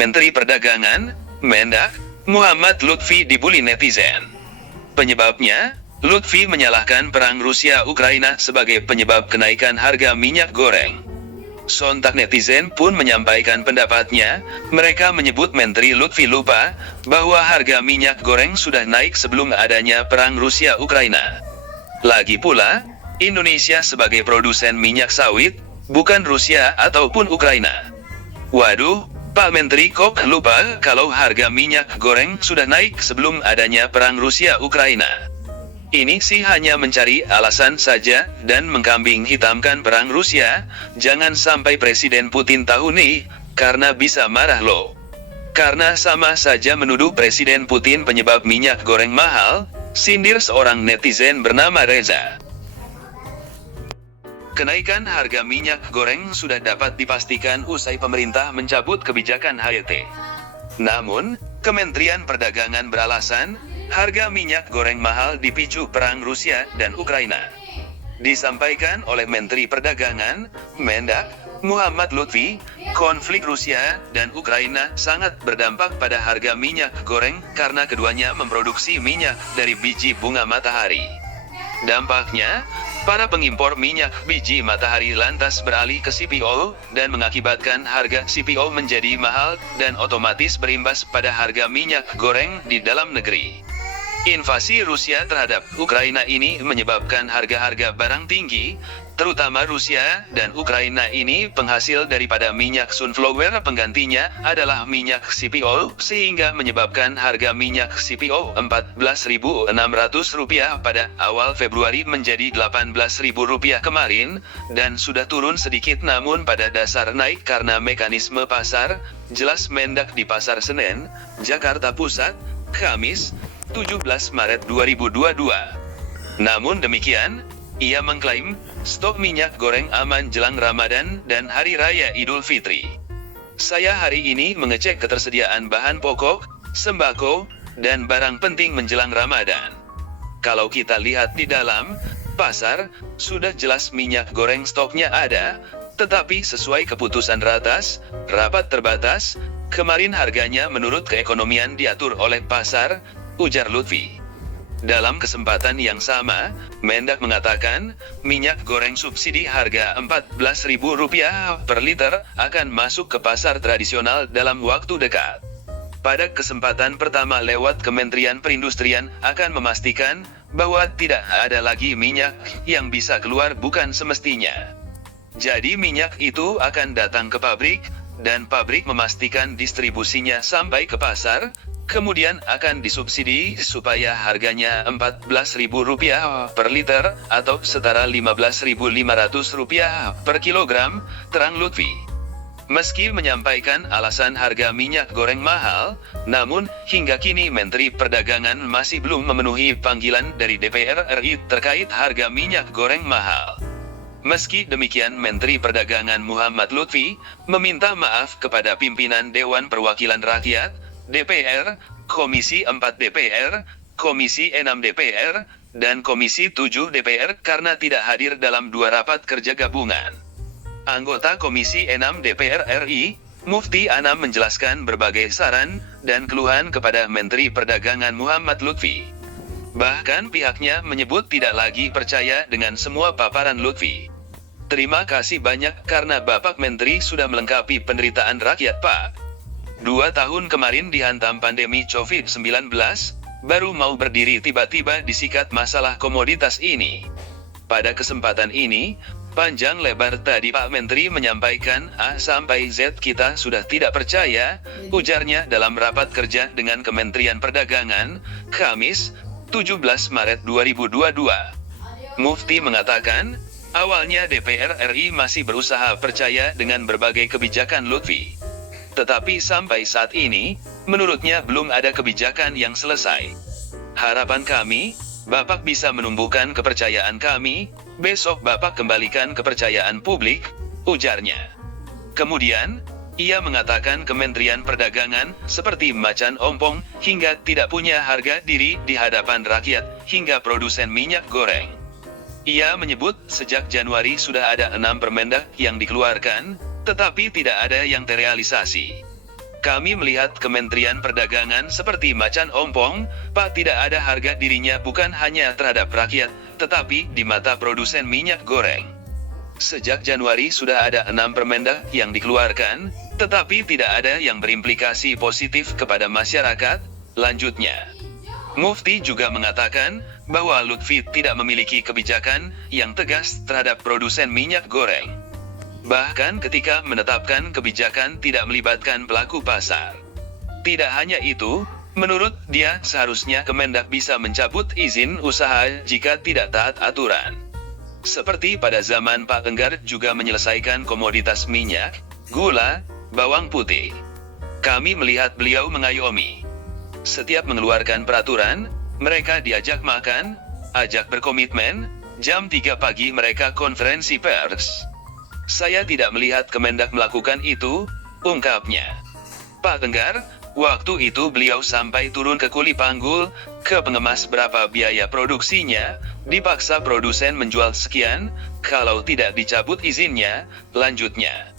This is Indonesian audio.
Menteri Perdagangan, Mendak, Muhammad Lutfi dibully netizen. Penyebabnya, Lutfi menyalahkan perang Rusia-Ukraina sebagai penyebab kenaikan harga minyak goreng. Sontak netizen pun menyampaikan pendapatnya. Mereka menyebut Menteri Lutfi lupa bahwa harga minyak goreng sudah naik sebelum adanya perang Rusia-Ukraina. Lagi pula, Indonesia sebagai produsen minyak sawit, bukan Rusia ataupun Ukraina. Waduh, Pak Menteri kok lupa kalau harga minyak goreng sudah naik sebelum adanya perang Rusia-Ukraina. Ini sih hanya mencari alasan saja dan mengkambing hitamkan perang Rusia. Jangan sampai Presiden Putin tahu nih, karena bisa marah loh. Karena sama saja menuduh Presiden Putin penyebab minyak goreng mahal, sindir seorang netizen bernama Reza. Kenaikan harga minyak goreng sudah dapat dipastikan usai pemerintah mencabut kebijakan HET. Namun, Kementerian Perdagangan beralasan, harga minyak goreng mahal dipicu perang Rusia dan Ukraina. Disampaikan oleh Menteri Perdagangan, Mendak, Muhammad Lutfi, konflik Rusia dan Ukraina sangat berdampak pada harga minyak goreng karena keduanya memproduksi minyak dari biji bunga matahari. Dampaknya, para pengimpor minyak biji matahari lantas beralih ke CPO dan mengakibatkan harga CPO menjadi mahal dan otomatis berimbas pada harga minyak goreng di dalam negeri. Invasi Rusia terhadap Ukraina ini menyebabkan harga-harga barang tinggi, terutama Rusia dan Ukraina ini penghasil daripada minyak sunflower, penggantinya adalah minyak CPO, sehingga menyebabkan harga minyak CPO Rp14.600 pada awal Februari menjadi Rp18.000 kemarin, dan sudah turun sedikit namun pada dasar naik karena mekanisme pasar, jelas Mendak di Pasar Senen, Jakarta Pusat, Kamis, 17 Maret 2022. Namun demikian, ia mengklaim, stok minyak goreng aman jelang Ramadan dan Hari Raya Idul Fitri. Saya hari ini mengecek ketersediaan bahan pokok, sembako, dan barang penting menjelang Ramadan. Kalau kita lihat di dalam pasar, sudah jelas minyak goreng stoknya ada, tetapi sesuai keputusan rapat terbatas, kemarin harganya menurut keekonomian diatur oleh pasar, ujar Lutfi. Dalam kesempatan yang sama, Mendak mengatakan, minyak goreng subsidi harga Rp14.000 per liter akan masuk ke pasar tradisional dalam waktu dekat. Pada kesempatan pertama lewat Kementerian Perindustrian akan memastikan bahwa tidak ada lagi minyak yang bisa keluar bukan semestinya. Jadi minyak itu akan datang ke pabrik, dan pabrik memastikan distribusinya sampai ke pasar, kemudian akan disubsidi supaya harganya Rp14.000 per liter atau setara Rp15.500 per kilogram, terang Lutfi. Meski menyampaikan alasan harga minyak goreng mahal, namun hingga kini Menteri Perdagangan masih belum memenuhi panggilan dari DPR RI terkait harga minyak goreng mahal. Meski demikian, Menteri Perdagangan Muhammad Lutfi meminta maaf kepada pimpinan Dewan Perwakilan Rakyat, DPR, Komisi 4 DPR, Komisi 6 DPR, dan Komisi 7 DPR karena tidak hadir dalam dua rapat kerja gabungan. Anggota Komisi 6 DPR RI, Mufti Anam menjelaskan berbagai saran dan keluhan kepada Menteri Perdagangan Muhammad Lutfi. Bahkan pihaknya menyebut tidak lagi percaya dengan semua paparan Lutfi. Terima kasih banyak karena Bapak Menteri sudah melengkapi penderitaan rakyat, Pak. 2 tahun kemarin dihantam pandemi COVID-19, baru mau berdiri tiba-tiba disikat masalah komoditas ini. Pada kesempatan ini, panjang lebar tadi Pak Menteri menyampaikan A sampai Z kita sudah tidak percaya, ujarnya dalam rapat kerja dengan Kementerian Perdagangan, Kamis, 17 Maret 2022. Mufti mengatakan, awalnya DPR RI masih berusaha percaya dengan berbagai kebijakan Lutfi. Tetapi sampai saat ini, menurutnya belum ada kebijakan yang selesai. Harapan kami, Bapak bisa menumbuhkan kepercayaan kami, besok Bapak kembalikan kepercayaan publik, ujarnya. Kemudian, ia mengatakan Kementerian Perdagangan seperti macan ompong, hingga tidak punya harga diri di hadapan rakyat, hingga produsen minyak goreng. Ia menyebut sejak Januari sudah ada 6 permendak yang dikeluarkan, tetapi tidak ada yang terrealisasi. Kami melihat Kementerian Perdagangan seperti macan ompong, Pak, tidak ada harga dirinya bukan hanya terhadap rakyat, tetapi di mata produsen minyak goreng. Sejak Januari sudah ada 6 permendak yang dikeluarkan, tetapi tidak ada yang berimplikasi positif kepada masyarakat, lanjutnya. Mufti juga mengatakan bahwa Lutfi tidak memiliki kebijakan yang tegas terhadap produsen minyak goreng. Bahkan ketika menetapkan kebijakan tidak melibatkan pelaku pasar. Tidak hanya itu, menurut dia seharusnya Kemendak bisa mencabut izin usaha jika tidak taat aturan. Seperti pada zaman Pak Enggar juga menyelesaikan komoditas minyak, gula, bawang putih. Kami melihat beliau mengayomi. Setiap mengeluarkan peraturan, mereka diajak makan, ajak berkomitmen, jam 3 pagi mereka konferensi pers. Saya tidak melihat Kemendak melakukan itu, ungkapnya. Pak Enggar, waktu itu beliau sampai turun ke kuli panggul, ke pengemas berapa biaya produksinya, dipaksa produsen menjual sekian, kalau tidak dicabut izinnya, lanjutnya.